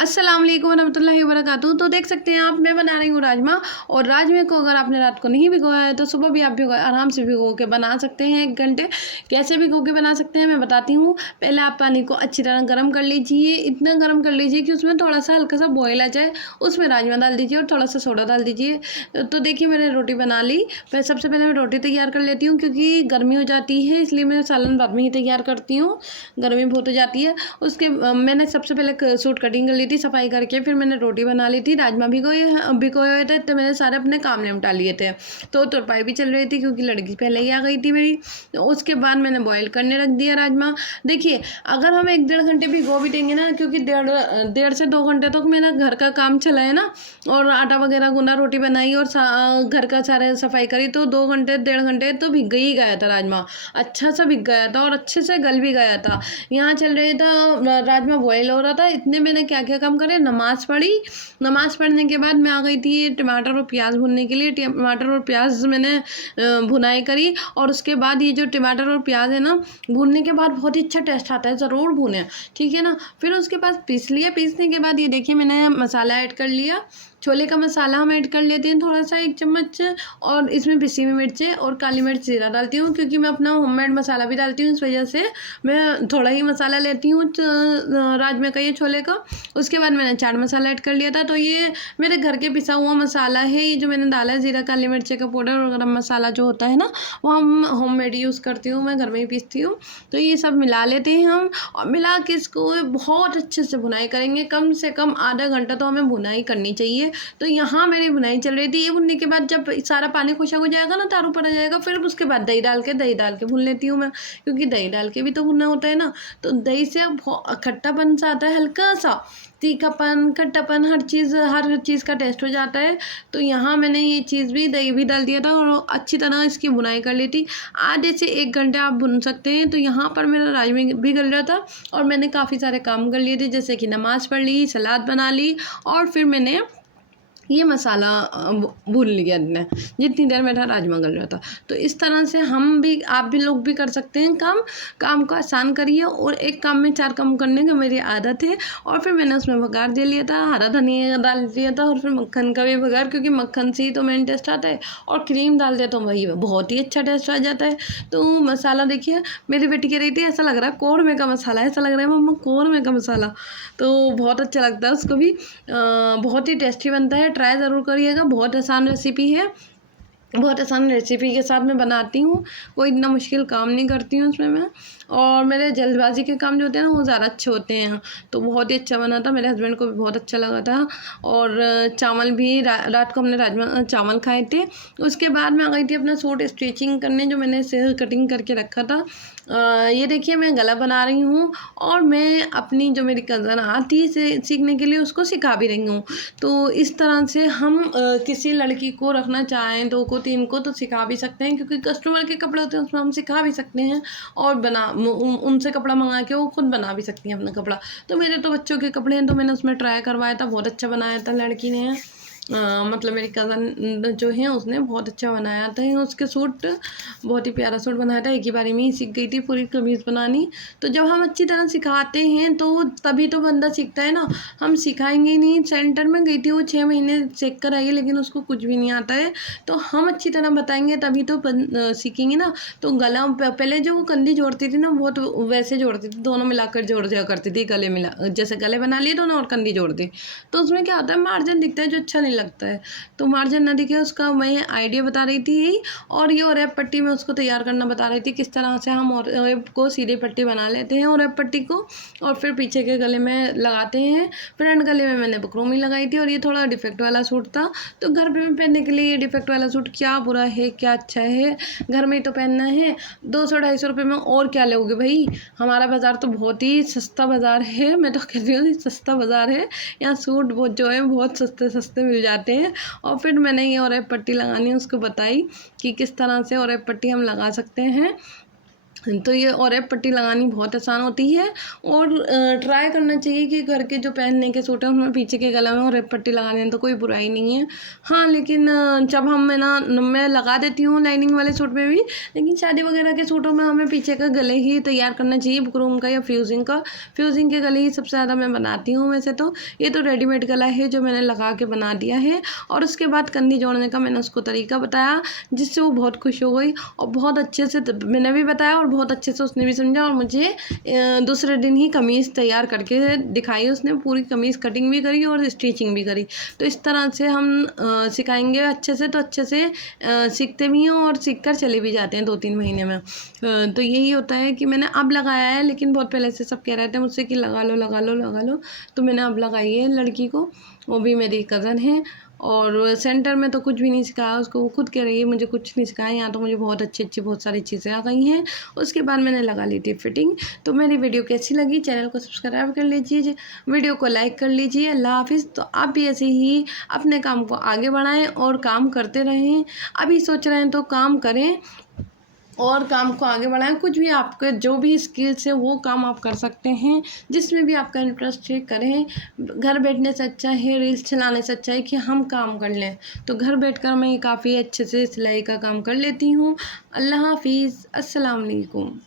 अस्सलाम वालेकुम वरहमतुल्लाहि वबरकातुहू। तो देख सकते हैं आप, मैं बना रही हूँ राजमा। और राजमे को अगर आपने रात को नहीं भिगोया है तो सुबह भी आप आराम से भिगो के बना सकते हैं 1 घंटे। कैसे भिगो के बना सकते हैं मैं बताती हूँ। पहले आप पानी को अच्छी तरह गर्म कर लीजिए, इतना गर्म कर लीजिए कि उसमें थोड़ा सा हल्का सा बॉयल आ जाए। उसमें राजमा डाल दीजिए और थोड़ा सा सोडा डाल दीजिए। तो देखिए मैंने रोटी बना ली। फिर सबसे पहले मैं रोटी तैयार कर लेती हूँ, क्योंकि गर्मी हो जाती है इसलिए मैं सालन बाद में ही तैयार करती हूँ, गर्मी बहुत हो जाती है। मैंने सबसे पहले सूट कटिंग कर ली थी सफाई करके, फिर मैंने रोटी बना ली थी। राजमा भिगोए हुए थे, तो मैंने सारे अपने काम निपटा लिए थे। तो तुरपाई भी चल रही थी क्योंकि लड़की पहले ही आ गई थी मेरी। तो उसके बाद मैंने बॉईल करने रख दिया राजमा। देखिए अगर हम 1-1.5 घंटे भिगो भी देंगे ना, क्योंकि डेढ़ से 2 घंटे तक मेरा घर का काम चला है ना, और आटा वगैरह गूंदा, रोटी बनाई और घर का सारे सफाई करी, तो 2 घंटे 1.5 घंटे तो भिग ही गया था राजमा। अच्छा सा भिग गया था और अच्छे से गल भी गया था। यहाँ चल रही था राजमा बॉयल हो रहा था, इतने मैंने क्या क्या काम करे, नमाज़ पढ़ी। नमाज़ पढ़ने के बाद मैं आ गई थी टमाटर और प्याज भूनने के लिए। टमाटर और प्याज मैंने भुनाई करी, और उसके बाद ये जो टमाटर और प्याज है ना, भूनने के बाद बहुत ही अच्छा टेस्ट आता है, ज़रूर भूनें, ठीक है ना। फिर उसके बाद पीस लिया। पीसने के बाद ये देखिए मैंने मसाला ऐड कर लिया। छोले का मसाला हम ऐड कर लेते हैं थोड़ा सा, 1 चम्मच। और इसमें पिसी हुई मिर्चें और काली मिर्च ज़ीरा डालती हूँ, क्योंकि मैं अपना होममेड मसाला भी डालती हूँ, इस वजह से मैं थोड़ा ही मसाला लेती हूँ राजमे का, ये छोले का। उसके बाद मैंने चाट मसाला ऐड कर लिया था। तो ये मेरे घर के पिसा हुआ मसाला है, ये जो मैंने डाला है, ज़ीरा काली मिर्ची का पाउडर और गरम मसाला जो होता है ना, वो हम होममेड यूज़ करती हूँ, मैं घर में ही पीसती हूँ। तो ये सब मिला लेते हैं हम, और मिला के इसको बहुत अच्छे से भुनाई करेंगे। कम से कम आधा घंटा तो हमें भुनाई करनी चाहिए। तो यहाँ मेरी भुनाई चल रही थी। ये भुनने के बाद जब सारा पानी खुशक हो जाएगा ना, तारों पर आ जाएगा, फिर उसके बाद दही डाल के भून लेती हूँ मैं, क्योंकि दही डाल के भी तो भुनना होता है ना। तो दही से खट्टापन सा आता है, हल्का सा तीखापन, खट्टापन, हर चीज़ का टेस्ट हो जाता है। तो यहाँ मैंने ये चीज़ भी, दही भी डाल दिया था और अच्छी तरह इसकी भुनाई कर ली थी। आधे से 1 घंटे आप भुन सकते हैं। तो यहाँ पर मेरा राजमा भी गल रहा था, और मैंने काफ़ी सारे काम कर लिए थे, जैसे कि नमाज़ पढ़ ली, सलाद बना ली, और फिर मैंने ये मसाला भून लिया ने जितनी देर मेरा राजमा गल रहा था। तो इस तरह से आप भी लोग भी कर सकते हैं काम को आसान करिए, और एक काम में 4 काम करने की मेरी आदत है। और फिर मैंने उसमें बघार दे लिया था, हरा धनिया डाल दिया था, और फिर मक्खन का भी बघार, क्योंकि मक्खन से ही तो मेन टेस्ट आता है, और क्रीम डाल दिया तो वही बहुत ही अच्छा टेस्ट आ जाता है। तो मसाला देखिए, मेरी बेटी कह रही थी ऐसा लग रहा है कौरमे का मसाला, ऐसा लग रहा है मम्मा कौरमे का मसाला। तो बहुत अच्छा लगता है उसको भी, बहुत ही टेस्टी बनता है, ट्राई ज़रूर करिएगा। बहुत आसान रेसिपी है, बहुत आसान रेसिपी के साथ मैं बनाती हूँ, कोई इतना मुश्किल काम नहीं करती हूँ उसमें मैं। और मेरे जल्दबाजी के काम जो होते हैं ना, वो ज़्यादा अच्छे होते हैं। तो बहुत ही अच्छा बना था, मेरे हस्बैंड को भी बहुत अच्छा लगा था। और चावल भी रात को हमने राजमा चावल खाए थे। उसके बाद मैं आ गई थी अपना सूट स्टिचिंग करने, जो मैंने से कटिंग करके रखा था। ये देखिए मैं गला बना रही हूँ, और मैं अपनी जो मेरी कज़न आती से सीखने के लिए, उसको सिखा भी रही हूँ। तो इस तरह से हम किसी लड़की को रखना चाहें, 2 को 3 को, तो सिखा भी सकते हैं, क्योंकि कस्टमर के कपड़े होते हैं उसमें हम सिखा भी सकते हैं, और उनसे कपड़ा मंगा के वो खुद बना भी सकती हैं अपना कपड़ा। तो मेरे तो बच्चों के कपड़े हैं, तो मैंने उसमें ट्राई करवाया था, बहुत अच्छा बनाया था लड़की ने। मतलब मेरी कज़न जो है उसने बहुत अच्छा बनाया था उसके सूट, बहुत ही प्यारा सूट बनाया था। एक ही बारी में ही सीख गई थी पूरी कमीज़ बनानी। तो जब हम अच्छी तरह सिखाते हैं तो तभी तो बंदा सीखता है ना, हम सिखाएंगे ही नहीं। सेंटर में गई थी वो 6 महीने सीख कर आई है, लेकिन उसको कुछ भी नहीं आता है। तो हम अच्छी तरह बताएंगे तभी तो सीखेंगे ना। तो गला पहले जो वो कंधी जोड़ती थी ना, वो तो वैसे जोड़ती थी, दोनों मिलाकर जोड़ दिया करती थी, गले मिला, जैसे गले बना लिए दोनों और कंधी जोड़ दी। तो उसमें क्या होता है, मार्जिन दिखता है जो अच्छा नहीं लगता है। तो मार्जिन ना दिखे उसका मैं आइडिया बता रही थी यही। और ये ओरेप पट्टी में उसको तैयार करना बता रही थी, किस तरह से हम ओरेप को सीधी पट्टी बना लेते हैं, ओरेप पट्टी को, और फिर पीछे के गले में लगाते हैं। फ्रंट गले में मैंने बुकरमी लगाई थी, और ये थोड़ा डिफेक्ट वाला सूट था। तो घर पे पहनने के लिए ये डिफेक्ट वाला सूट क्या बुरा है, क्या अच्छा है, घर में ही तो पहनना है। 200-250 रुपये में और क्या लोगे भाई। हमारा बाज़ार तो बहुत ही सस्ता बाज़ार है, मैं तो कहती हूँ सस्ता बाज़ार है। यहाँ सूट बहुत जो है बहुत सस्ते सस्ते मिल जाते हैं। और फिर मैंने ये ओरेप पट्टी लगानी उसको बताई कि किस तरह से ओरेप पट्टी हम लगा सकते हैं। तो ये और एक पट्टी लगानी बहुत आसान होती है। और ट्राई करना चाहिए कि घर के जो पहनने के सूट हैं उसमें पीछे के गला में और एक पट्टी लगा दें तो कोई बुराई नहीं है। हाँ, लेकिन जब हम मैं लगा देती हूँ लाइनिंग वाले सूट में भी, लेकिन शादी वगैरह के सूटों में हमें पीछे का गले ही तैयार करना चाहिए, बुकरम का या फ्यूजिंग का। फ्यूजिंग के गले ही सबसे ज़्यादा मैं बनाती हूँ वैसे तो। ये तो रेडीमेड गला है जो मैंने लगा के बना दिया है। और उसके बाद कंधी जोड़ने का मैंने उसको तरीका बताया, जिससे वो बहुत खुश हो गई और बहुत अच्छे से मैंने भी बताया और बहुत अच्छे से उसने भी समझा। और मुझे दूसरे दिन ही कमीज़ तैयार करके दिखाई उसने, पूरी कमीज़ कटिंग भी करी और स्टिचिंग भी करी। तो इस तरह से हम सिखाएंगे अच्छे से तो अच्छे से सीखते भी हैं और सीख कर चले भी जाते हैं 2-3 महीने में। तो यही होता है कि मैंने अब लगाया है, लेकिन बहुत पहले से सब कह रहे थे मुझसे कि लगा लो लगा लो लगा लो, तो मैंने अब लगाई है लड़की को। वो भी मेरी कज़न है। और सेंटर में तो कुछ भी नहीं सिखाया उसको, वो खुद कह रही है मुझे कुछ नहीं सिखाया, यहाँ तो मुझे बहुत अच्छी बहुत सारी चीज़ें आ गई हैं। उसके बाद मैंने लगा ली थी फिटिंग। तो मेरी वीडियो कैसी लगी, चैनल को सब्सक्राइब कर लीजिए, वीडियो को लाइक कर लीजिए। अल्लाह हाफिज़। तो आप भी ऐसे ही अपने काम को आगे बढ़ाएं और काम करते रहें। अभी सोच रहे हैं तो काम करें और काम को आगे बढ़ाएं। कुछ भी आपके जो भी स्किल्स है वो काम आप कर सकते हैं, जिसमें भी आपका इंटरेस्ट है करें। घर बैठने से अच्छा है, रील्स चलाने से अच्छा है कि हम काम कर लें। तो घर बैठकर मैं काफ़ी अच्छे से सिलाई का काम कर लेती हूँ। अल्लाह हाफिज़। अस्सलाम वालेकुम।